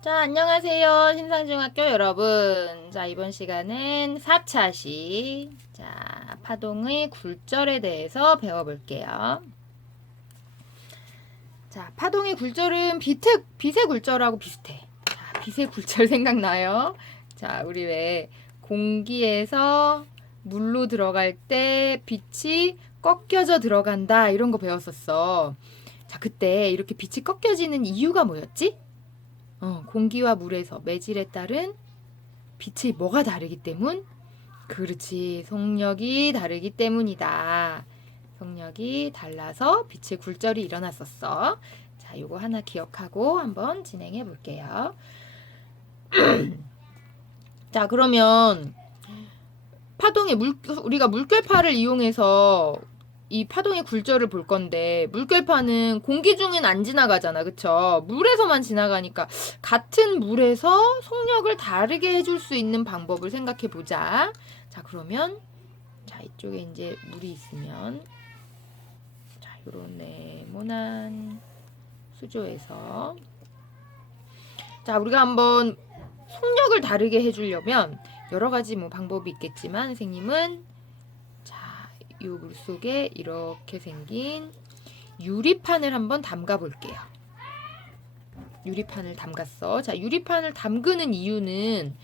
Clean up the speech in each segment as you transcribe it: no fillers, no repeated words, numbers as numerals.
자, 안녕하세요. 신상중학교 여러분. 자, 이번 시간은 4차 시. 자, 파동의 굴절에 대해서 배워볼게요. 자, 파동의 굴절은 빛의 굴절하고 비슷해. 자, 빛의 굴절 생각나요? 자, 우리 왜 공기에서 물로 들어갈 때 빛이 꺾여져 들어간다. 이런 거 배웠었어. 자, 그때 이렇게 빛이 꺾여지는 이유가 뭐였지? 공기와 물에서 매질에 따른 빛의 뭐가 다르기 때문? 그렇지. 속력이 다르기 때문이다. 속력이 달라서 빛의 굴절이 일어났었어. 자, 요거 하나 기억하고 한번 진행해 볼게요. 자, 그러면 우리가 물결파를 이용해서 이 파동의 굴절을 볼 건데, 물결파는 공기 중엔 안 지나가잖아. 그쵸? 물에서만 지나가니까 같은 물에서 속력을 다르게 해줄 수 있는 방법을 생각해 보자. 자, 그러면 자, 이쪽에 이제 물이 있으면 자, 요런 네모난 수조에서 자, 우리가 한번 속력을 다르게 해주려면 여러 가지 뭐 방법이 있겠지만 선생님은 이 물속에 이렇게 생긴 유리판을 한번 담가 볼게요. 유리판을 담갔어. 자, 유리판을 담그는 이유는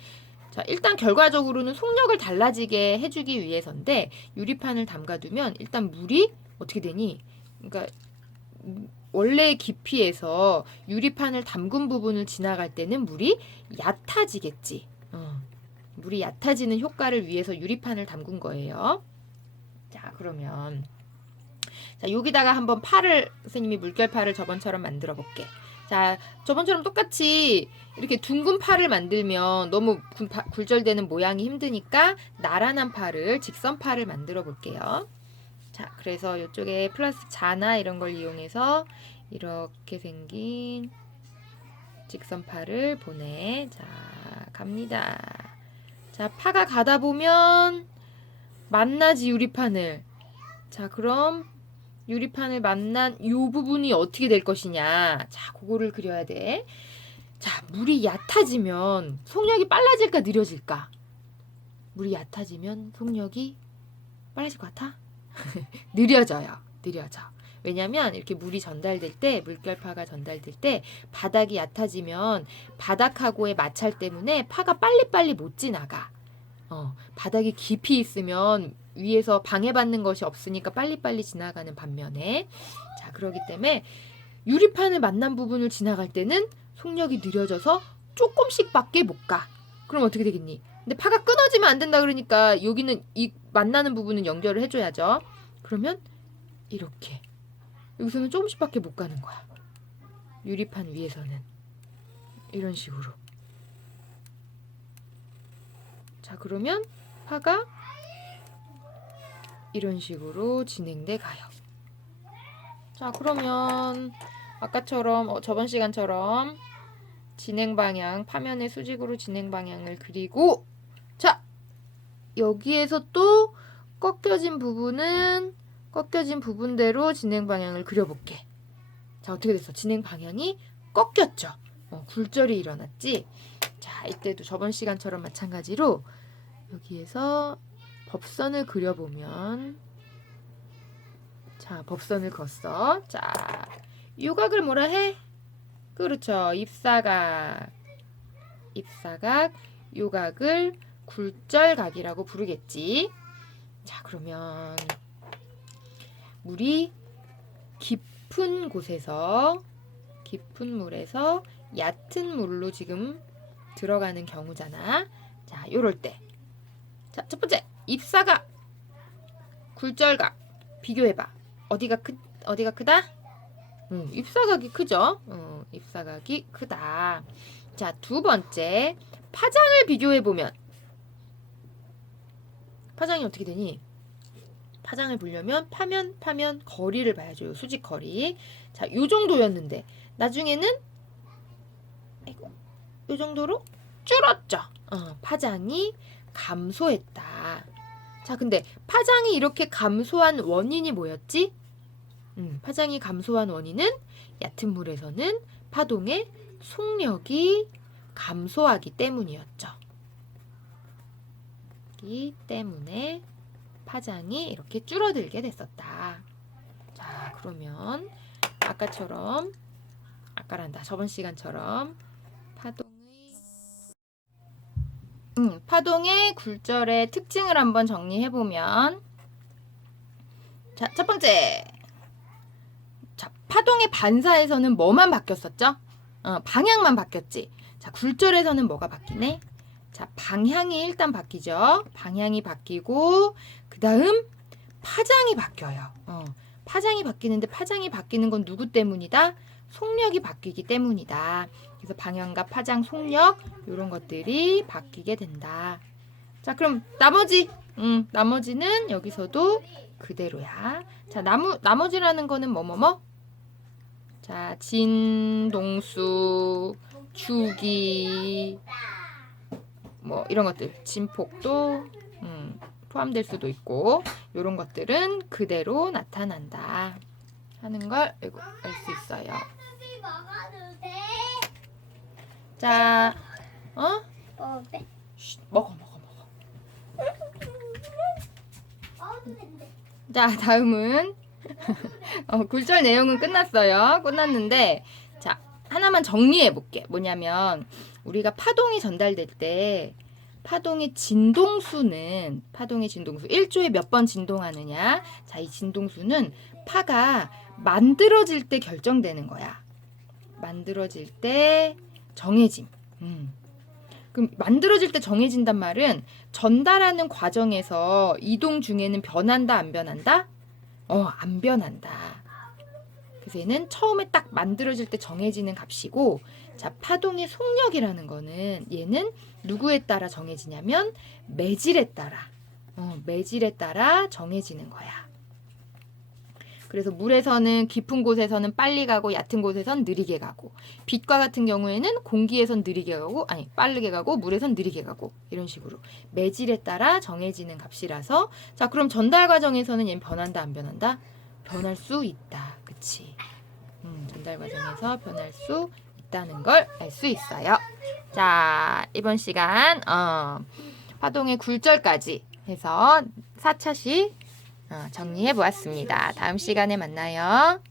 자, 일단 결과적으로는 속력을 달라지게 해주기 위해서인데 유리판을 담가두면 일단 물이 어떻게 되니? 그러니까 원래 깊이에서 유리판을 담근 부분을 지나갈 때는 물이 얕아지겠지. 물이 얕아지는 효과를 위해서 유리판을 담근 거예요. 자, 그러면 자, 여기다가 한번 팔을 선생님이 물결파를 저번처럼 만들어 볼게. 자, 저번처럼 똑같이 이렇게 둥근 팔을 만들면 너무 굴절되는 모양이 힘드니까 나란한 팔을 직선팔을 만들어 볼게요. 자, 그래서 이쪽에 플라스틱 자나 이런 걸 이용해서 이렇게 생긴 직선팔을 보내. 자, 갑니다. 자, 파가 가다 보면 만나지 유리판을. 자, 그럼 유리판을 만난 이 부분이 어떻게 될 것이냐. 자, 그거를 그려야 돼. 자, 물이 얕아지면 속력이 빨라질까 느려질까? 물이 얕아지면 속력이 빨라질 것 같아? 느려져요. 느려져. 왜냐면 이렇게 물이 전달될 때, 물결파가 전달될 때 바닥이 얕아지면 바닥하고의 마찰 때문에 파가 빨리빨리 못 지나가. 바닥이 깊이 있으면 위에서 방해받는 것이 없으니까 빨리빨리 지나가는 반면에 자, 그러기 때문에 유리판을 만난 부분을 지나갈 때는 속력이 느려져서 조금씩밖에 못 가. 그럼 어떻게 되겠니? 근데 파가 끊어지면 안 된다 그러니까 여기는 이 만나는 부분은 연결을 해줘야죠. 그러면 이렇게 여기서는 조금씩밖에 못 가는 거야. 유리판 위에서는 이런 식으로. 자, 그러면 파가 이런 식으로 진행돼 가요. 자, 그러면 아까처럼 저번 시간처럼 진행 방향, 파면의 수직으로 진행 방향을 그리고 자, 여기에서 또 꺾여진 부분대로 진행 방향을 그려볼게. 자, 어떻게 됐어? 진행 방향이 꺾였죠? 굴절이 일어났지? 자, 이때도 저번 시간처럼 마찬가지로 여기에서 법선을 그려보면 자, 법선을 그었어. 자, 요각을 뭐라 해? 그렇죠. ip사각. 요각을 굴절각이라고 부르겠지. 자, 그러면 물이 깊은 물에서 얕은 물로 지금 들어가는 경우잖아. 자, 요럴 때. 자, 첫 번째. ip사각, 굴절각. 비교해봐. 어디가 크다? ip사각이 크죠? ip사각이 크다. 자, 두 번째. 파장을 비교해보면. 파장이 어떻게 되니? 파장을 보려면 파면 거리를 봐야죠. 수직 거리. 자, 요 정도였는데 나중에는 요 정도로 줄었죠. 파장이 감소했다. 자, 근데 파장이 이렇게 감소한 원인이 뭐였지? 파장이 감소한 원인은 얕은 물에서는 파동의 속력이 감소하기 때문이었죠. 이 때문에 파장이 이렇게 줄어들게 됐었다. 자, 그러면 저번 시간처럼 파동의 굴절의 특징을 한번 정리해보면, 자, 첫 번째. 자, 파동의 반사에서는 뭐만 바뀌었었죠? 방향만 바뀌었지. 자, 굴절에서는 뭐가 바뀌네? 자, 방향이 일단 바뀌죠. 방향이 바뀌고, 그 다음 파장이 바뀌어요. 파장이 바뀌는데 파장이 바뀌는 건 누구 때문이다? 속력이 바뀌기 때문이다. 그래서 방향과 파장, 속력 이런 것들이 바뀌게 된다. 자, 그럼 나머지는 여기서도 그대로야. 자, 나머지라는 거는 뭐뭐뭐? 자, 진동수, 주기, 뭐 이런 것들, 진폭도 포함될 수도 있고 이런 것들은 그대로 나타난다 하는 걸 알 수 있어요. 자, 먹어. 자, 다음은 굴절 내용은 끝났는데, 자, 하나만 정리해 볼게. 뭐냐면 우리가 파동이 전달될 때 파동의 진동수는 1초에 몇 번 진동하느냐. 자, 이 진동수는 파가 만들어질 때 결정되는 거야. 만들어질 때 정해짐. 그럼 만들어질 때 정해진단 말은 전달하는 과정에서 이동 중에는 변한다, 안 변한다? 안 변한다. 그래서 얘는 처음에 딱 만들어질 때 정해지는 값이고, 자, 파동의 속력이라는 거는 얘는 누구에 따라 정해지냐면 매질에 따라 정해지는 거야. 그래서 물에서는 깊은 곳에서는 빨리 가고 얕은 곳에선 느리게 가고, 빛과 같은 경우에는 공기에선 느리게 가고, 빠르게 가고, 물에선 느리게 가고, 이런 식으로 매질에 따라 정해지는 값이라서, 자, 그럼 전달 과정에서는 얘는 변한다, 안 변한다? 변할 수 있다. 그치? 전달 과정에서 변할 수 있다는 걸 알 수 있어요. 자, 이번 시간 파동의 굴절까지 해서 4차씩 정리해 보았습니다. 다음 시간에 만나요.